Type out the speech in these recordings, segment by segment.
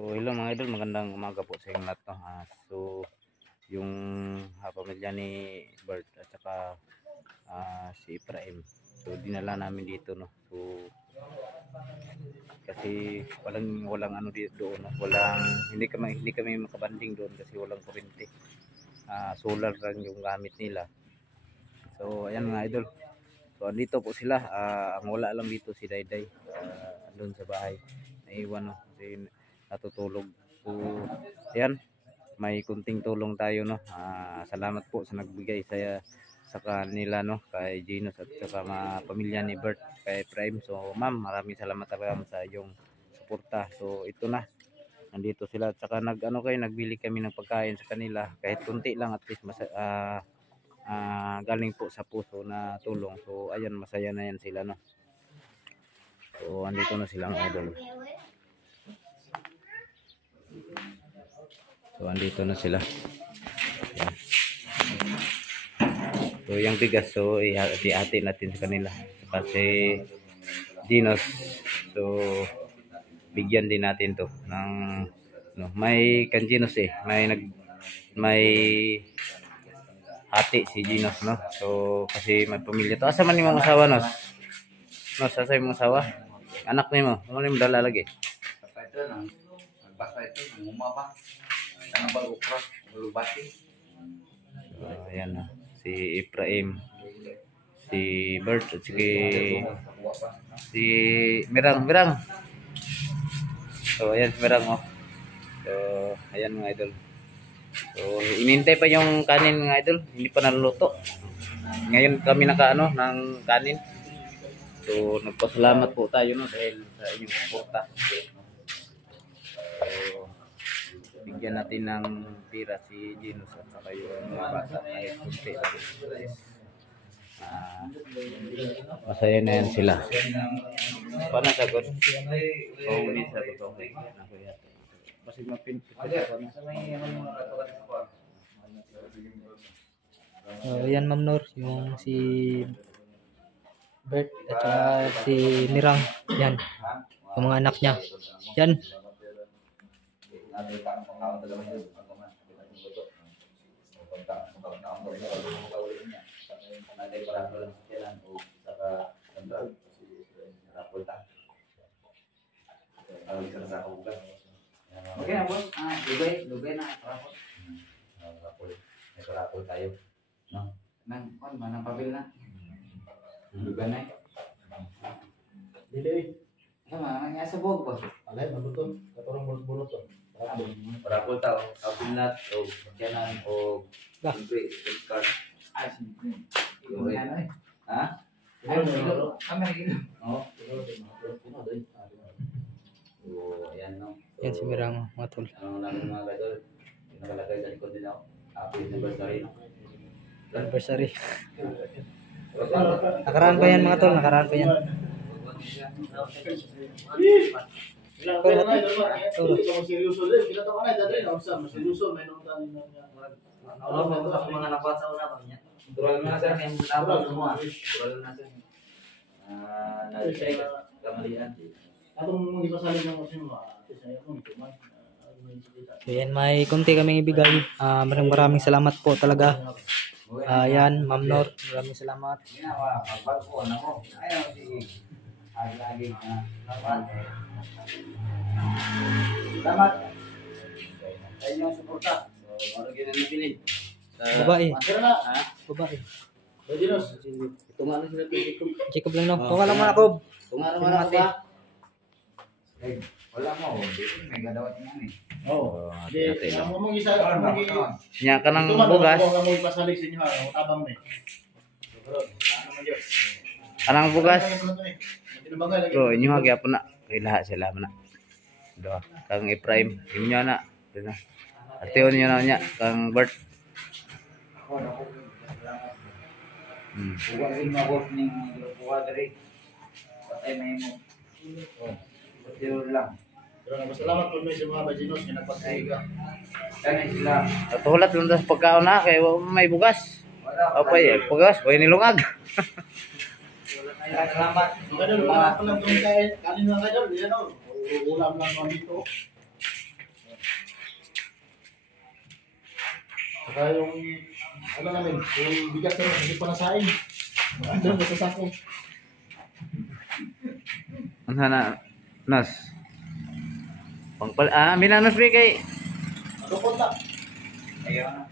So, hello mga idol, magandang umaga po sa inyong lahat. No? So, yung pamilya ni Bert at saka si Efraim. So, dinala namin dito, no. So, kasi walang ano dito doon, no? Hindi kami makabanding doon kasi walang kuryente. Solar lang yung gamit nila. So, ayan mga idol. So, andito po sila. Ang wala lang dito si Dayday. Doon sa bahay. Naiwan, no. Kasi natutulog. So, ayan, may kunting tulong tayo, no. Salamat po sa nagbigay sa kanila, no, kay Genos at sa mga pamilya ni Bert, kay Prime. So, ma'am, maraming salamat talaga sa iyong suporta. So, ito na. Nandito sila at saka nagbili kami ng pagkain sa kanila kahit kunti lang, at least galing po sa puso na tulong. So, ayan, masaya na yan sila, no. So, andito na silang idol. So, andito na sila. Ayan. So, yung bigas, so, i-hati natin sa kanila. Kasi, Genos, so, bigyan din natin to ng, no, may Genos may hati si Genos, no. So, kasi may pamilya to. Asa man yung mga asawa, Nos? Nos, asa yung mga asawa? Anak niyo mo, ano yung dala lagi? Basta ito, ngumaba. Ang balukra, balubati. So, ayan na. Si Efraim, si Bert, at si Mirang. So, ayan si Mirang, oh. So, ayan mga idol. So, inintay pa yung kanin mga idol. Hindi pa naluluto. Ngayon kami ng kanin. So, nagpasalamat po tayo, no, dahil sa inyong suporta. So, bigyan natin ng pira si Genos at saka yung mga bata ay kunti lang. Masaya na yan sila. Paano sagot? Oo, hindi sagot. Okay. Kasi mapinpit. Yan Ma'am Nor, yung si Bert at saka si Mirang. Yan, yung mga anak niya. Yan. Okay na, boss. Lugay na. Rapol tayo. No? Nang pabil na. Lugay na. Dili. Sama, nang sa bog ba? Alay, maluto. Katorong bulot-bulot to. Rapol tao. Apil nat o kanan o Bah. siyempre, card. Siyempre. Ha? Kami gilo. Oo. Ayan, no? Yan si Mirang, mga tol. Ano namin mga gadol? Yung nakalagay sa likod din ako. Happy anniversary, no? Anniversary. Nakaraan pa yan mga tol, nakaraan pa yan. Mga napat sa una ba niya? Tural na sir, yung tabang semua. Tural na sir. Nag-check, kamalian. Atong hindi pasali ng musim mo, saya mo ito man. So yan, may kunti kaming ibigay. Maraming salamat po talaga. Yan, Ma'am Nor, maraming salamat. Ginawa, pagbago na mo. Ayaw, sige. Lagi na. Salamat. Sa inyong suporta. So, ano ginanabilin? Babae. Ha? Babae. Genos. Ito nga na sila Jacob. Jacob lang, no? Tunga lang mga Kob. Ito nga naman ako ba? Wala mo. May gadawat niyan eh. Oh. Di, mong isa Nya ka ng bugas. Mo nga pasali sa inyo, tabang ni. Anang bugas. Tinubangay lagi. So, inyo nga gyapon na. Kay lahat sila man na. Do, kang Efraim, inyo na. Dito. Atiyon niyo na niya kang Bert. Huwag din mabot ng grupo diri. Patay may mo. Patay lang. Pero salamat po sa mga bajinos nga nagpagkaiga. Kani sila. Natulat lang sa pagkaon na kay may bugas. Apay, bugas, way nilungag. Salamat. Kadol wala pa lang tong kanin mga kadol, yan oh. Ulam lang dito. Saka yung, ano namin, yung bigas namin, hindi pa nasain. Andun, basta sako. Ano na? Nas. Minanos ba kay? Ano po ta? Ayun na.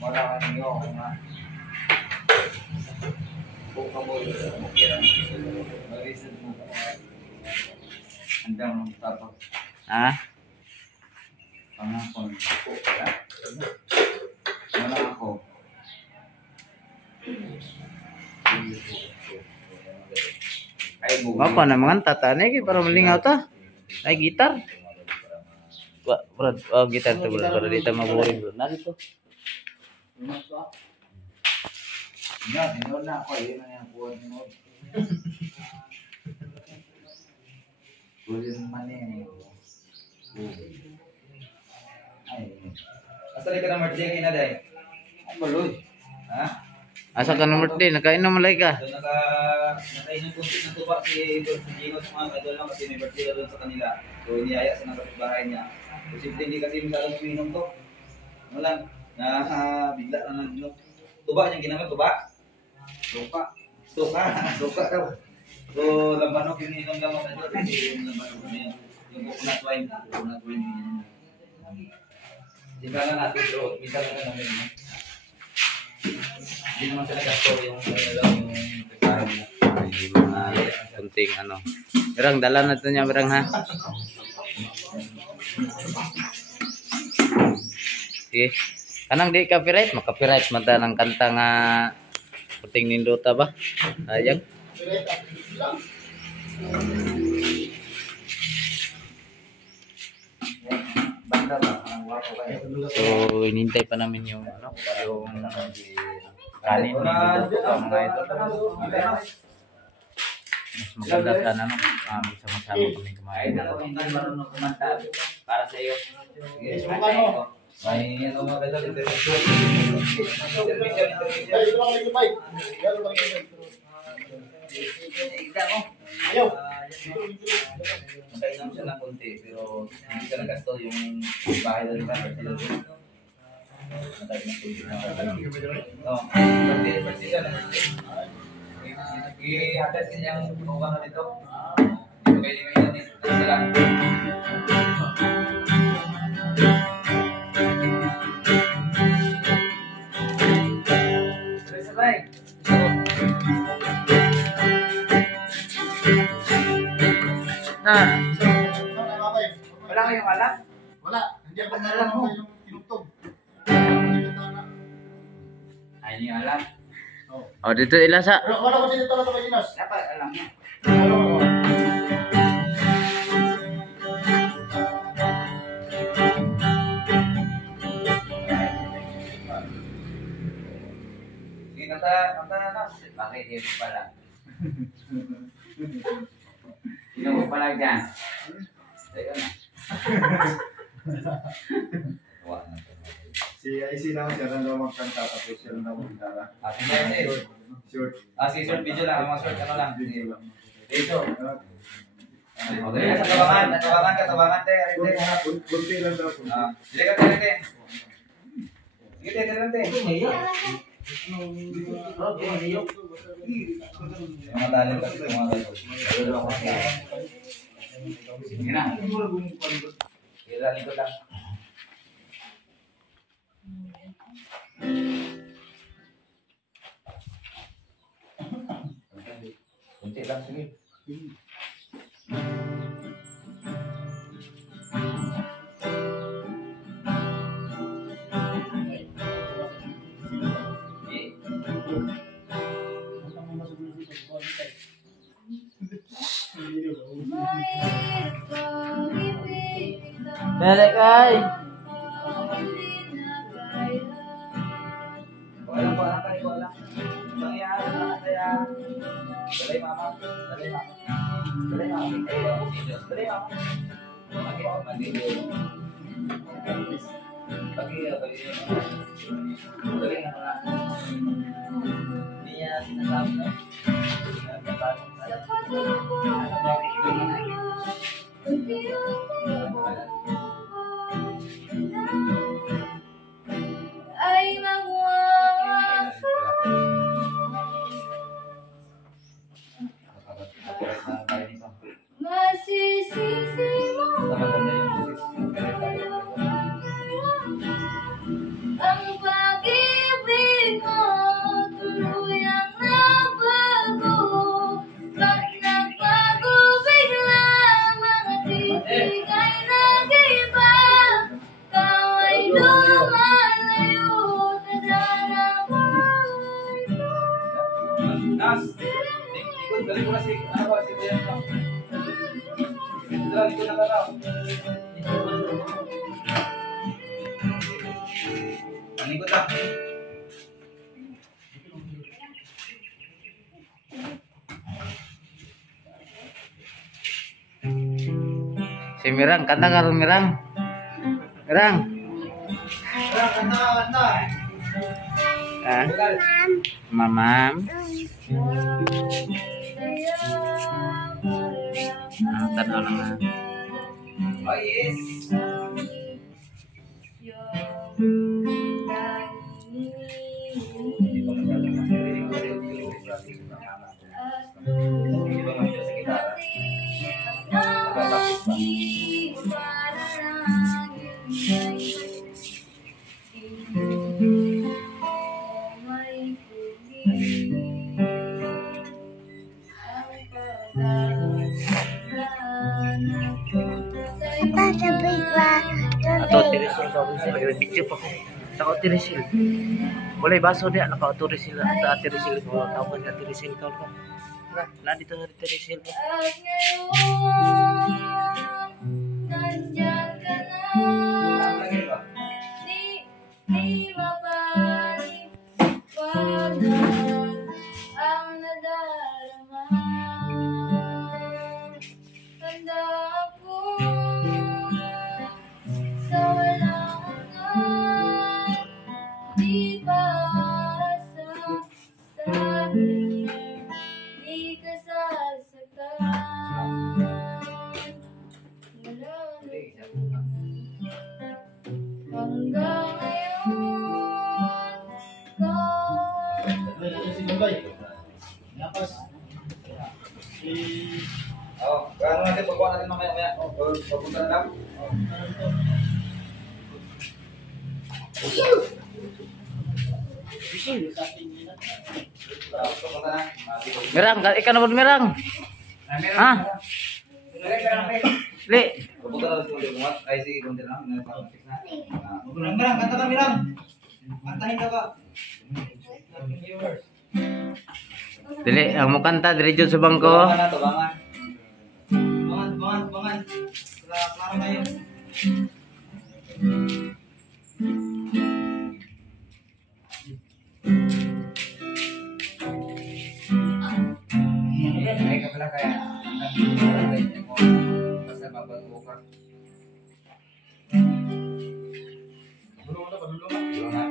Wala ka niyo ako nga. Buka mo yung kira. Mag-reset mo. Andang tapos. Ha? Pangakon. Wala ako. Ay, Apa na mga tatane kay para malingaw ta. Ay gitar. Brad, gitar to brad para dito maboring bro. Na dito. Yan, yun na ako. Yun na yung buwan mo. Buwan naman eh. Ay. Asali ka na marjeng ina day. Ay, baloy. Ha? Asa ka number 10? Nakainom malay ka. Doon nakainom kunti ng tuba si Gino sa mga idol lang kasi may birthday ka doon sa kanila. So iniyaya sa bahay niya. So simple hindi kasi masyadong uminom to. Ano lang, bigla lang nag-inom. Tuba niyang ginamit, tuba? Tuka. Tuka daw. So lambanok yung ininom lang mga idol. Yung lambanok yun. Yung coconut wine. Coconut wine yun. Simbalan natin bro. Minsan lang namin. Hindi naman sila gasto yung preparo nila. May mga kunting ano. Berang dala na to niya berang ha. Sige. Kanang di copyright, maka-copyright man ta ng kanta nga puting nindota ba? Ayang. Banda ba? Ang wapo kayo. So inintay pa namin yung ano, yung kanin ni Duto mga ito. Mas maganda sana no, sama-sama kami Ay, kumain. ako hindi marunong kumanta. Para sa iyo. Sige, Yes, ano? may ano mga kasal intermission. Ay, ito lang kayo, Mike. Yan, ito lang kayo. Ikita mo. Ayaw. Nakainom siya ng konti, pero hindi ka nagasto yung bahay na rin ba? Nakainom konti na. Oo. Birthday siya na birthday. I-hatas ka niyang kumubang na dito. Dito kayo di may natin. Isa lang. Sabay. Na, Wala kayong alam? Wala. Hindi ako alam mo yung tinugtog. Ay, hindi alam. oh dito ilasa. Wala ko siya dito lang sa Pilipinas. Dapat alam niya. Sige, kanta na. Bakit hindi mo pala? Hindi mo pala dyan. Teka na. Wala na. Si IC naman siya na magkanta tapos siya na magkanta. Sige. Short. Si short video lang. Mga short ano lang. Video lang. Video. Okay, sa tabangan, te. Kunti lang daw. Sige ka, te. Sige, te. Mga dali ka, mga dali. Sige na. Sige, dali ko lang. Kunti lang, sige. Balik ay. Wala. Nangyayari na kaya. Dali, mama. Dali, mama. Dali, mama. Lagi ako mag-video. Dali na pala. Hindi niya sinasabi na. Panikot lang. Si Mirang, kanta ka rin Mirang. Mirang. Ah, mamam. Ah, tanaw lang ah. Oh, yes. Hindi pa masyadong masirinig ko rin. Hindi pa masyadong sa gitara. Nakapakit pa. Ato tirisil ka ko sila video pa ko. Naka tirisil. Wala baso dia naka tirisil ata tirisil ko tawag na tirisil ka ko. Na dito sa tirisil ko. At ngayon, nandyan ka na. Di mapalipanan ang nadarama. Handa ako sa walang hanggan. Di basta sa akin, di ka sasaktan. Wala na hanggang ngayon ka. Si Bombay. Napas. Si... Oh, ano natin pagkuha natin mamaya-maya. Oh, papunta na lang. Papunta na. Mirang, ikaw na po Mirang. Ha? Li. Papunta na si Kundi Bungat. Ay, si Kundi na. Nagpapasik na. Mirang, kanta ka Mirang. Kantahin ka ba? Dili, ang mukanta diri jud sa bangko. Tabangan na, tabangan. Tabangan. Klaro na yun. Ay, ka pala kaya. Basta mabago ka. Dulo na.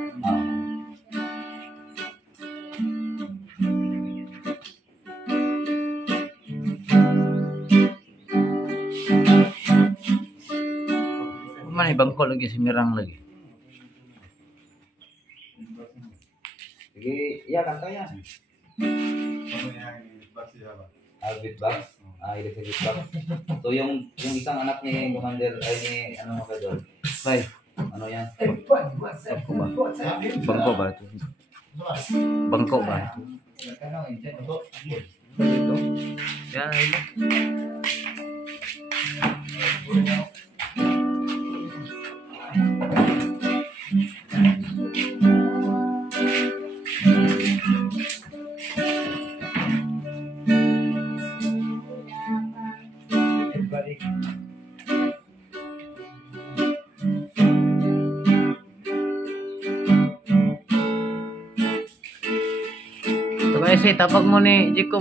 Mana bangko lagi si Mirang lagi. Sige, iya kanta yan. Albit Box. Electric Box. So yung isang anak ni Commander ay ni ano ka doon? Bay, Ano yan? bangko ba ito? Bangko ba ito? Ito. Yan ito. Ese tapag mo ni Jacob.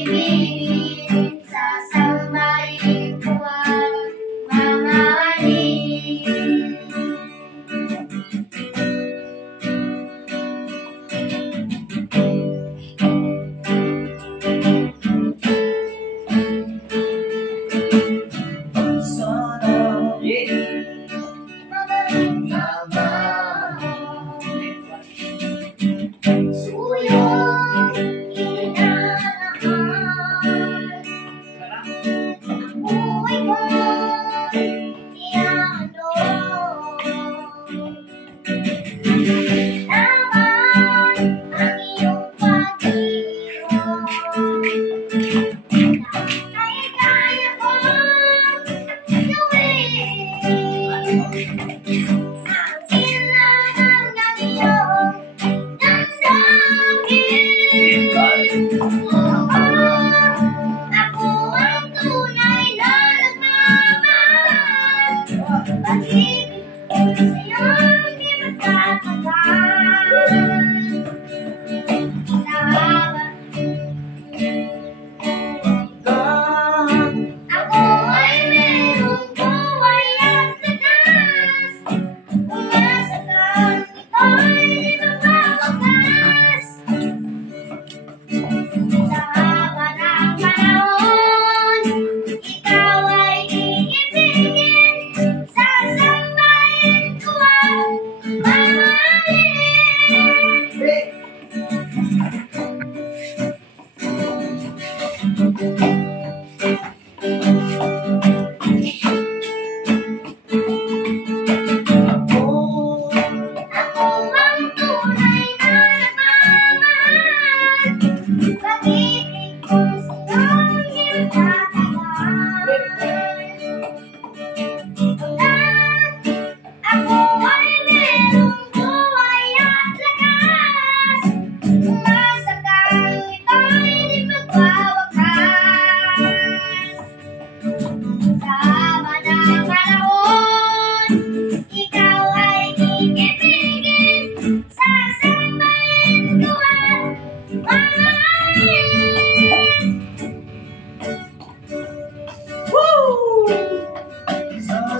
Ibigin sa sambahin ko ang mga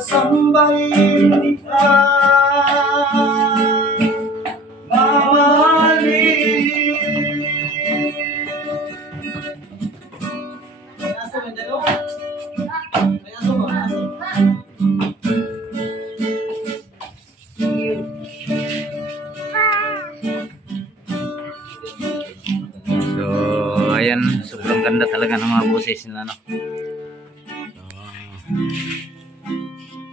sasambahin ika'y So, ayan, sobrang ganda talaga ng mga boses nila, no?